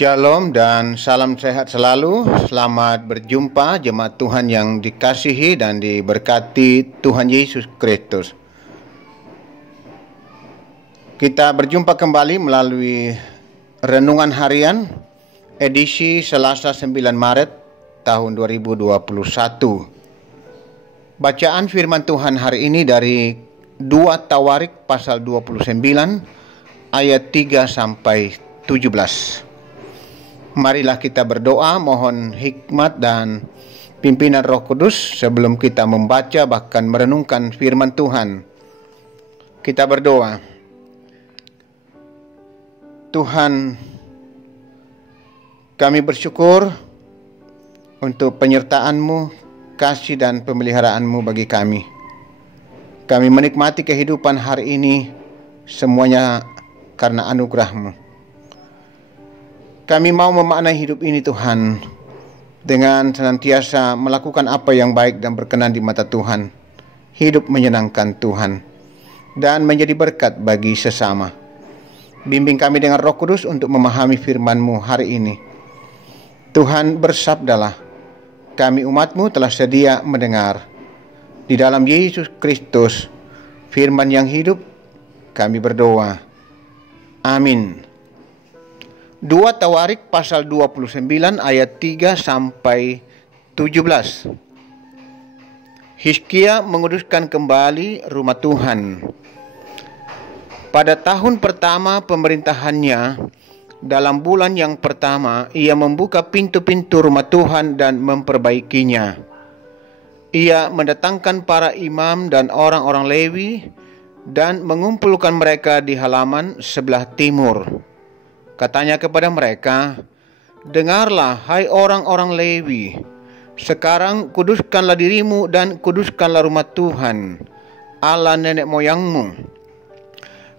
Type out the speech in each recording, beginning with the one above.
Shalom dan salam sehat selalu. Selamat berjumpa jemaat Tuhan yang dikasihi dan diberkati Tuhan Yesus Kristus. Kita berjumpa kembali melalui renungan harian edisi Selasa 9 Maret tahun 2021. Bacaan firman Tuhan hari ini dari 2 Tawarik pasal 29 ayat 3 sampai 17. Marilah kita berdoa, mohon hikmat dan pimpinan Roh Kudus sebelum kita membaca bahkan merenungkan firman Tuhan. Kita berdoa. Tuhan, kami bersyukur untuk penyertaan-Mu, kasih dan pemeliharaanmu bagi kami. Kami menikmati kehidupan hari ini semuanya karena anugerah-Mu. Kami mau memaknai hidup ini Tuhan dengan senantiasa melakukan apa yang baik dan berkenan di mata Tuhan. Hidup menyenangkan Tuhan dan menjadi berkat bagi sesama. Bimbing kami dengan Roh Kudus untuk memahami firman-Mu hari ini. Tuhan, bersabdalah, kami umat-Mu telah sedia mendengar. Di dalam Yesus Kristus, firman yang hidup, kami berdoa. Amin. 2 Tawarik pasal 29 ayat 3 sampai 17. Hizkia menguduskan kembali rumah Tuhan. Pada tahun pertama pemerintahannya, dalam bulan yang pertama, ia membuka pintu-pintu rumah Tuhan dan memperbaikinya. Ia mendatangkan para imam dan orang-orang Lewi dan mengumpulkan mereka di halaman sebelah timur. Katanya kepada mereka, dengarlah hai orang-orang Lewi, sekarang kuduskanlah dirimu dan kuduskanlah rumah Tuhan, Allah nenek moyangmu.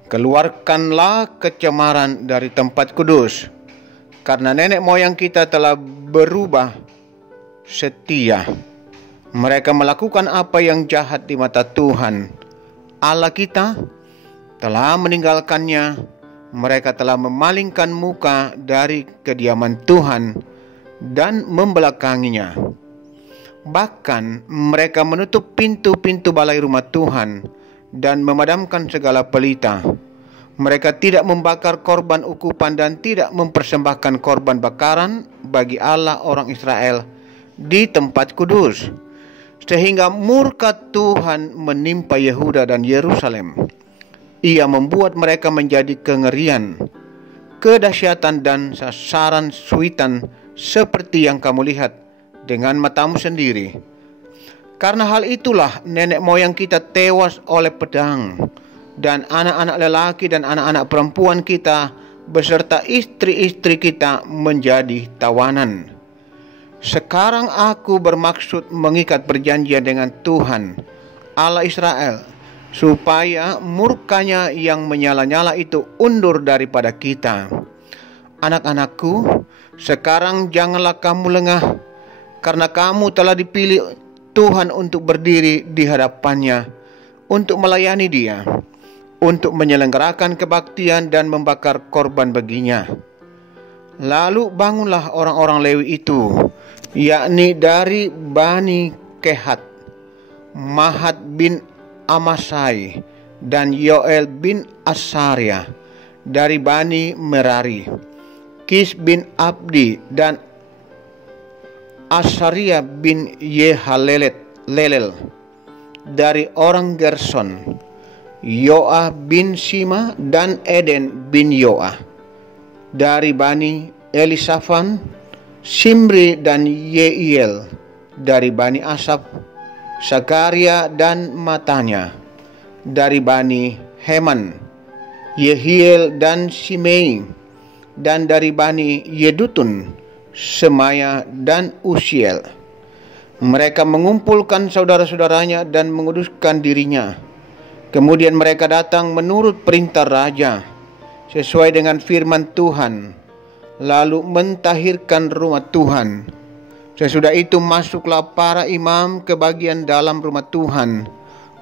Keluarkanlah kecemaran dari tempat kudus, karena nenek moyang kita telah berubah setia. Mereka melakukan apa yang jahat di mata Tuhan, Allah kita, telah meninggalkannya. Mereka telah memalingkan muka dari kediaman Tuhan dan membelakanginya. Bahkan mereka menutup pintu-pintu balai rumah Tuhan dan memadamkan segala pelita. Mereka tidak membakar korban ukupan dan tidak mempersembahkan korban bakaran bagi Allah orang Israel di tempat kudus. Sehingga murka Tuhan menimpa Yehuda dan Yerusalem. Ia membuat mereka menjadi kengerian, kedahsyatan dan sasaran suitan seperti yang kamu lihat dengan matamu sendiri. Karena hal itulah nenek moyang kita tewas oleh pedang, dan anak-anak lelaki dan anak-anak perempuan kita beserta istri-istri kita menjadi tawanan. Sekarang aku bermaksud mengikat perjanjian dengan Tuhan, Allah Israel, supaya murkanya yang menyala-nyala itu undur daripada kita. Anak-anakku, sekarang janganlah kamu lengah, karena kamu telah dipilih Tuhan untuk berdiri di hadapannya, untuk melayani Dia, untuk menyelenggarakan kebaktian dan membakar korban baginya. Lalu bangunlah orang-orang Lewi itu, yakni dari Bani Kehat, Mahat bin Amasai dan Yoel bin Asaria dari Bani Merari, Kis bin Abdi dan Asaria bin Yehalelel dari orang Gerson, Yoah bin Sima dan Eden bin Yoah dari Bani Elisafan, Simri dan Yeiel dari Bani Asaf, Sakaria dan Matanya dari Bani Heman, Yehiel dan Simei, dan dari Bani Yedutun, Semaya dan Usiel. Mereka mengumpulkan saudara-saudaranya dan menguduskan dirinya. Kemudian mereka datang menurut perintah raja, sesuai dengan firman Tuhan, lalu mentahirkan rumah Tuhan. Sesudah itu masuklah para imam ke bagian dalam rumah Tuhan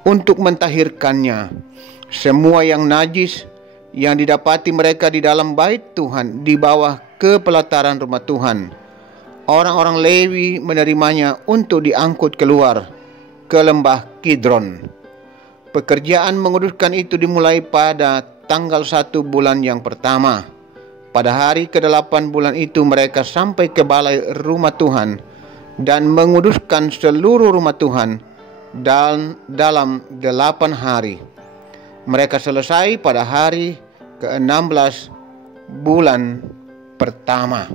untuk mentahirkannya. Semua yang najis yang didapati mereka di dalam bait Tuhan di bawah ke pelataran rumah Tuhan. Orang-orang Lewi menerimanya untuk diangkut keluar ke lembah Kidron. Pekerjaan menguduskan itu dimulai pada tanggal 1 bulan yang pertama. Pada hari ke-8 bulan itu mereka sampai ke balai rumah Tuhan dan menguduskan seluruh rumah Tuhan dalam 8 hari. Mereka selesai pada hari ke-16 bulan pertama.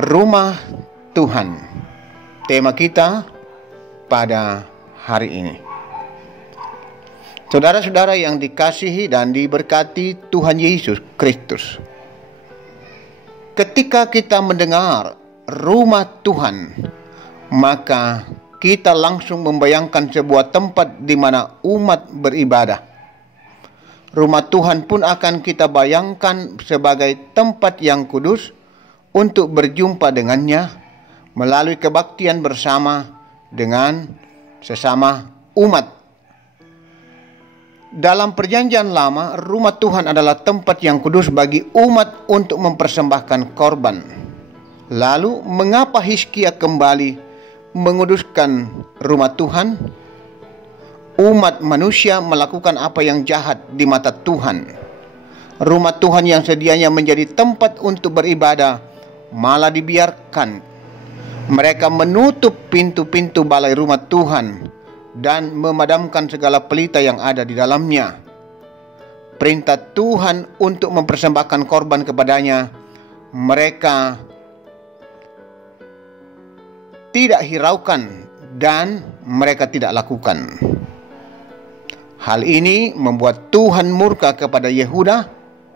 Rumah Tuhan, tema kita pada hari ini. Saudara-saudara yang dikasihi dan diberkati Tuhan Yesus Kristus, ketika kita mendengar rumah Tuhan, maka kita langsung membayangkan sebuah tempat di mana umat beribadah. Rumah Tuhan pun akan kita bayangkan sebagai tempat yang kudus untuk berjumpa dengannya melalui kebaktian bersama dengan sesama umat. Dalam perjanjian lama, rumah Tuhan adalah tempat yang kudus bagi umat untuk mempersembahkan korban. Lalu, mengapa Hizkia kembali menguduskan rumah Tuhan? Umat manusia melakukan apa yang jahat di mata Tuhan. Rumah Tuhan yang sedianya menjadi tempat untuk beribadah malah dibiarkan. Mereka menutup pintu-pintu balai rumah Tuhan dan memadamkan segala pelita yang ada di dalamnya. Perintah Tuhan untuk mempersembahkan korban kepadanya, mereka tidak hiraukan dan mereka tidak lakukan. Hal ini membuat Tuhan murka kepada Yehuda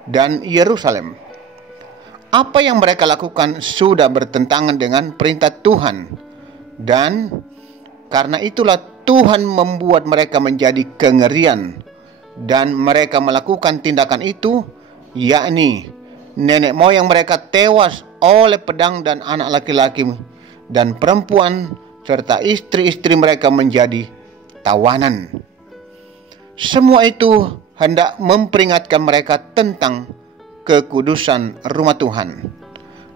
dan Yerusalem. Apa yang mereka lakukan sudah bertentangan dengan perintah Tuhan, dan karena itulah Tuhan membuat mereka menjadi kengerian, dan mereka melakukan tindakan itu, yakni nenek moyang mereka tewas oleh pedang dan anak laki-laki dan perempuan serta istri-istri mereka menjadi tawanan. Semua itu hendak memperingatkan mereka tentang kekudusan rumah Tuhan.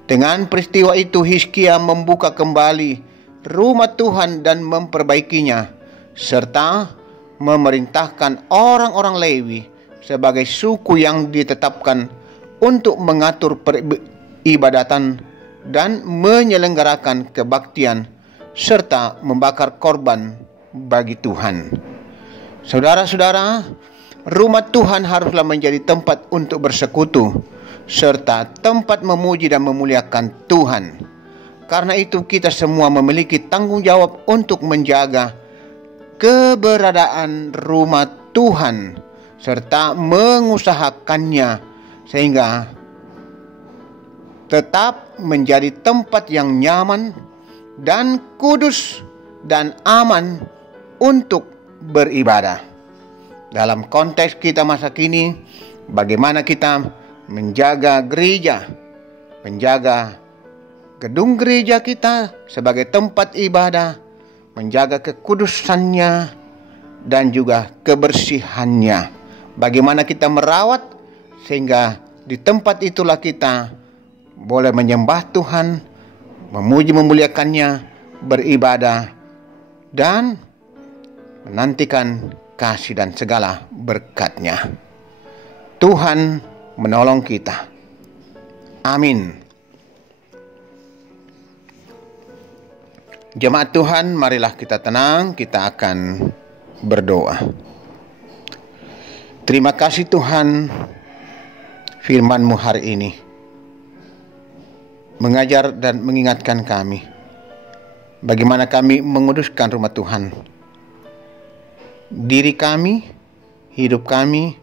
Dengan peristiwa itu Hizkia membuka kembali rumah Tuhan dan memperbaikinya, serta memerintahkan orang-orang Lewi sebagai suku yang ditetapkan untuk mengatur peribadatan dan menyelenggarakan kebaktian serta membakar korban bagi Tuhan. Saudara-saudara, rumah Tuhan haruslah menjadi tempat untuk bersekutu serta tempat memuji dan memuliakan Tuhan. Karena itu kita semua memiliki tanggung jawab untuk menjaga keberadaan rumah Tuhan serta mengusahakannya sehingga tetap menjadi tempat yang nyaman dan kudus dan aman untuk beribadah. Dalam konteks kita masa kini, bagaimana kita menjaga gereja, menjaga gedung gereja kita sebagai tempat ibadah, menjaga kekudusannya dan juga kebersihannya. Bagaimana kita merawat sehingga di tempat itulah kita boleh menyembah Tuhan, memuji memuliakannya, beribadah dan menantikan kasih dan segala berkat-Nya. Tuhan menolong kita. Amin. Jemaat Tuhan, marilah kita tenang, kita akan berdoa. Terima kasih Tuhan, firman-Mu hari ini mengajar dan mengingatkan kami bagaimana kami menguduskan rumah Tuhan. Diri kami, hidup kami,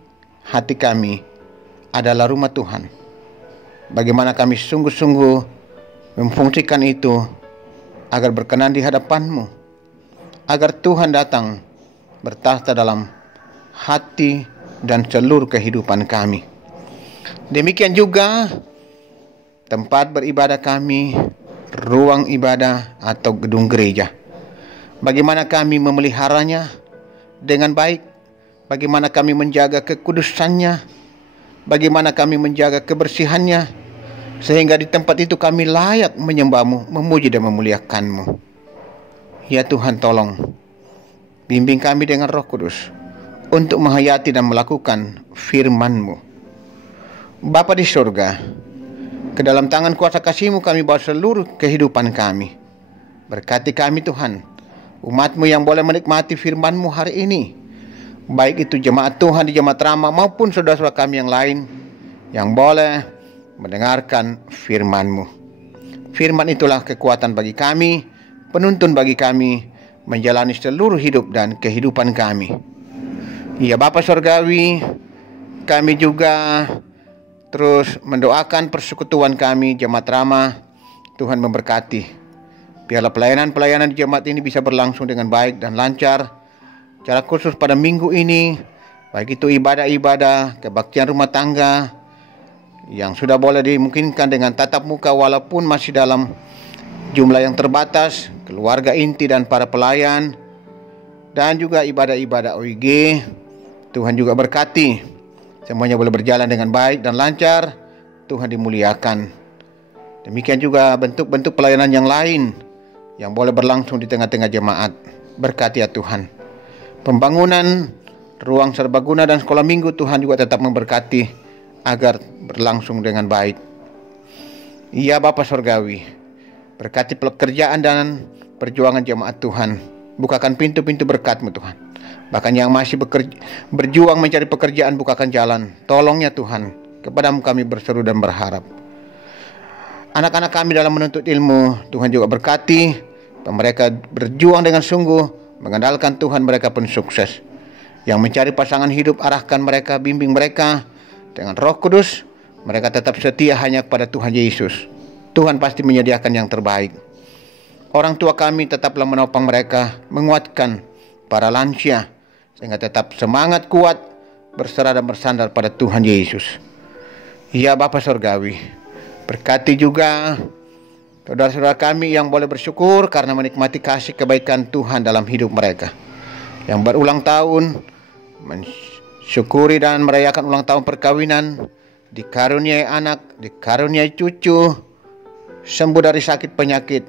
hati kami adalah rumah Tuhan. Bagaimana kami sungguh-sungguh memfungsikan itu agar berkenan di hadapan-Mu, agar Tuhan datang bertahta dalam hati dan seluruh kehidupan kami. Demikian juga tempat beribadah kami, ruang ibadah atau gedung gereja. Bagaimana kami memeliharanya dengan baik, bagaimana kami menjaga kekudusannya, bagaimana kami menjaga kebersihannya, sehingga di tempat itu kami layak menyembah-Mu, memuji dan memuliakan-Mu. Ya Tuhan, tolong bimbing kami dengan Roh Kudus untuk menghayati dan melakukan firman-Mu. Bapa di surga, ke dalam tangan kuasa kasih-Mu kami bawa seluruh kehidupan kami. Berkati kami Tuhan, umat-Mu yang boleh menikmati firman-Mu hari ini, baik itu jemaat Tuhan di Jemaat Rama maupun saudara-saudara kami yang lain yang boleh mendengarkan firman-Mu. Firman itulah kekuatan bagi kami, penuntun bagi kami menjalani seluruh hidup dan kehidupan kami. Ya Bapa Surgawi, kami juga terus mendoakan persekutuan kami Jemaat Rama. Tuhan memberkati. Biarlah pelayanan-pelayanan di jemaat ini bisa berlangsung dengan baik dan lancar. Secara khusus pada minggu ini, baik itu ibadah-ibadah, kebaktian rumah tangga yang sudah boleh dimungkinkan dengan tatap muka walaupun masih dalam jumlah yang terbatas, keluarga inti dan para pelayan, dan juga ibadah-ibadah OIG. Tuhan juga berkati, semuanya boleh berjalan dengan baik dan lancar. Tuhan dimuliakan. Demikian juga bentuk-bentuk pelayanan yang lain yang boleh berlangsung di tengah-tengah jemaat. Berkati ya Tuhan. Pembangunan ruang serbaguna dan sekolah minggu, Tuhan juga tetap memberkati agar berlangsung dengan baik. Ya Bapa Surgawi, berkati pekerjaan dan perjuangan jemaat Tuhan. Bukakan pintu-pintu berkat-Mu Tuhan. Bahkan yang masih berjuang mencari pekerjaan, bukakan jalan. Tolongnya Tuhan. Kepadamu kami berseru dan berharap. Anak-anak kami dalam menuntut ilmu, Tuhan juga berkati. Mereka berjuang dengan sungguh, mengandalkan Tuhan, mereka pun sukses. Yang mencari pasangan hidup, arahkan mereka, bimbing mereka dengan Roh Kudus. Mereka tetap setia hanya kepada Tuhan Yesus. Tuhan pasti menyediakan yang terbaik. Orang tua kami tetaplah menopang mereka, menguatkan para lansia, sehingga tetap semangat kuat, berserah dan bersandar pada Tuhan Yesus. Ya Bapa Surgawi, berkati juga saudara-saudara kami yang boleh bersyukur karena menikmati kasih kebaikan Tuhan dalam hidup mereka. Yang berulang tahun, mensyukuri dan merayakan ulang tahun perkawinan, dikaruniai anak, dikaruniai cucu, sembuh dari sakit penyakit,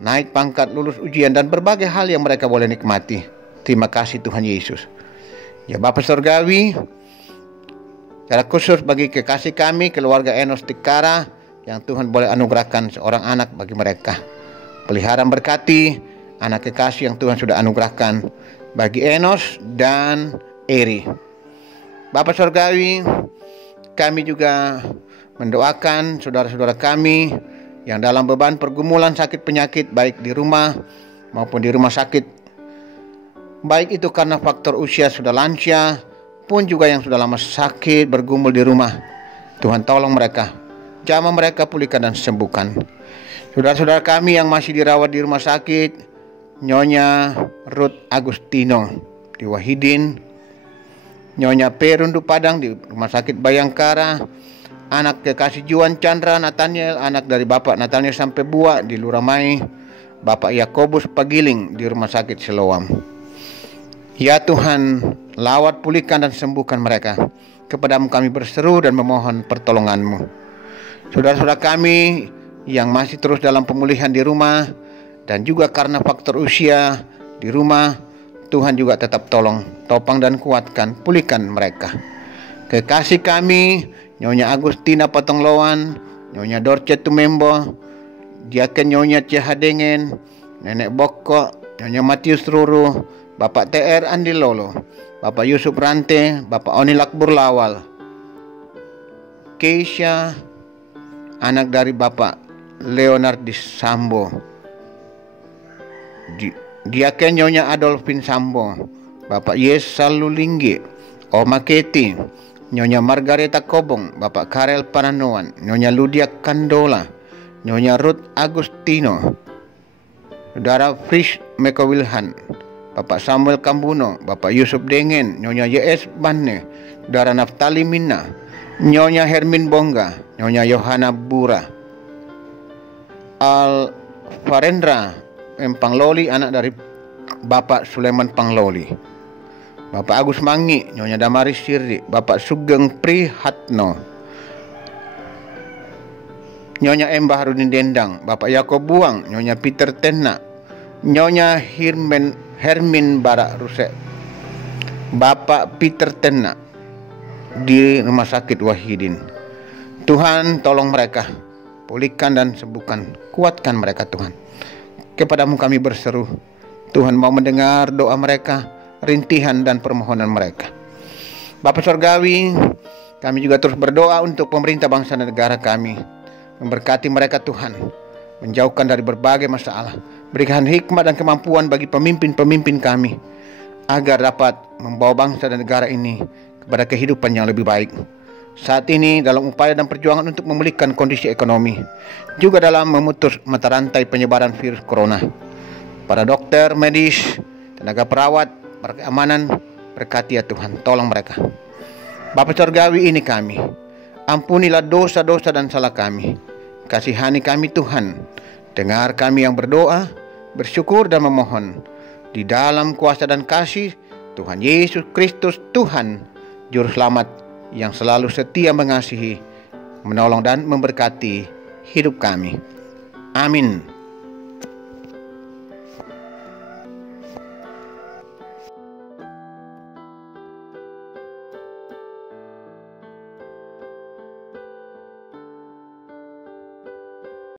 naik pangkat, lulus ujian, dan berbagai hal yang mereka boleh nikmati. Terima kasih Tuhan Yesus. Ya Bapa Surgawi, secara khusus bagi kekasih kami, keluarga Enos Tikara, yang Tuhan boleh anugerahkan seorang anak bagi mereka. Pelihara berkati anak kekasih yang Tuhan sudah anugerahkan bagi Enos dan Eri. Bapa Surgawi, kami juga mendoakan saudara-saudara kami yang dalam beban pergumulan sakit penyakit, baik di rumah maupun di rumah sakit, baik itu karena faktor usia sudah lansia, pun juga yang sudah lama sakit bergumul di rumah. Tuhan tolong mereka, jamah mereka, pulihkan dan sembuhkan. Saudara-saudara kami yang masih dirawat di rumah sakit, Nyonya Ruth Agustino di Wahidin, Nyonya Perundu Padang di Rumah Sakit Bayangkara, anak kekasih Juan Chandra Nathaniel, anak dari Bapak Nathaniel sampai Buah di Luramai, Bapak Yakobus Pagiling di Rumah Sakit Siloam. Ya Tuhan, lawat, pulihkan dan sembuhkan mereka. Kepadamu kami berseru dan memohon pertolongan-Mu. Saudara-saudara kami yang masih terus dalam pemulihan di rumah, dan juga karena faktor usia di rumah, Tuhan juga tetap tolong, topang dan kuatkan, pulihkan mereka. Kekasih kami, Nyonya Agustina Patongloan, Nyonya Dorce Tumembo, Diaken Nyonya Cihadengen, Nenek Boko, Nyonya Matius Ruru, Bapak TR Andi Lolo, Bapak Yusuf Rante, Bapak Oni Lakbur Lawal, Keisha, anak dari Bapak Leonard Sambo, Diaken Nyonya Adolfin Sambo, Bapak Yes Salulinggi, Oma Keti, Nyonya Margareta Kobong, Bapak Karel Pananoan, Nyonya Ludia Kandola, Nyonya Ruth Agustino, Saudara Frisch Mekowilhan, Bapak Samuel Kambuno, Bapak Yusuf Dengen, Nyonya YS Banne, Saudara Naftali Minna, Nyonya Hermin Bongga, Nyonya Yohana Bura, Al Farendra M. Pangloli, anak dari Bapak Suleman Pangloli, Bapak Agus Mangi, Nyonya Damaris Sirdi, Bapak Sugeng Prihatno, Nyonya M. Baharudin Dendang, Bapak Yakob Buang, Nyonya Peter Tenna, Nyonya Hermin Barak Rusek, Bapak Peter Tenna di Rumah Sakit Wahidin. Tuhan, tolong mereka, pulihkan dan sembuhkan, kuatkan mereka Tuhan. Kepadamu kami berseru, Tuhan mau mendengar doa mereka, rintihan dan permohonan mereka. Bapa Surgawi, kami juga terus berdoa untuk pemerintah bangsa dan negara kami. Memberkati mereka Tuhan, menjauhkan dari berbagai masalah. Berikan hikmat dan kemampuan bagi pemimpin-pemimpin kami, agar dapat membawa bangsa dan negara ini kepada kehidupan yang lebih baik. Saat ini dalam upaya dan perjuangan untuk memulihkan kondisi ekonomi, juga dalam memutus mata rantai penyebaran virus corona. Para dokter, medis, tenaga perawat, para keamanan, berkati ya Tuhan, tolong mereka. Bapa Surgawi, ini kami, ampunilah dosa-dosa dan salah kami, kasihani kami Tuhan, dengar kami yang berdoa, bersyukur dan memohon, di dalam kuasa dan kasih Tuhan Yesus Kristus, Tuhan Juru Selamat yang selalu setia mengasihi, menolong dan memberkati hidup kami. Amin.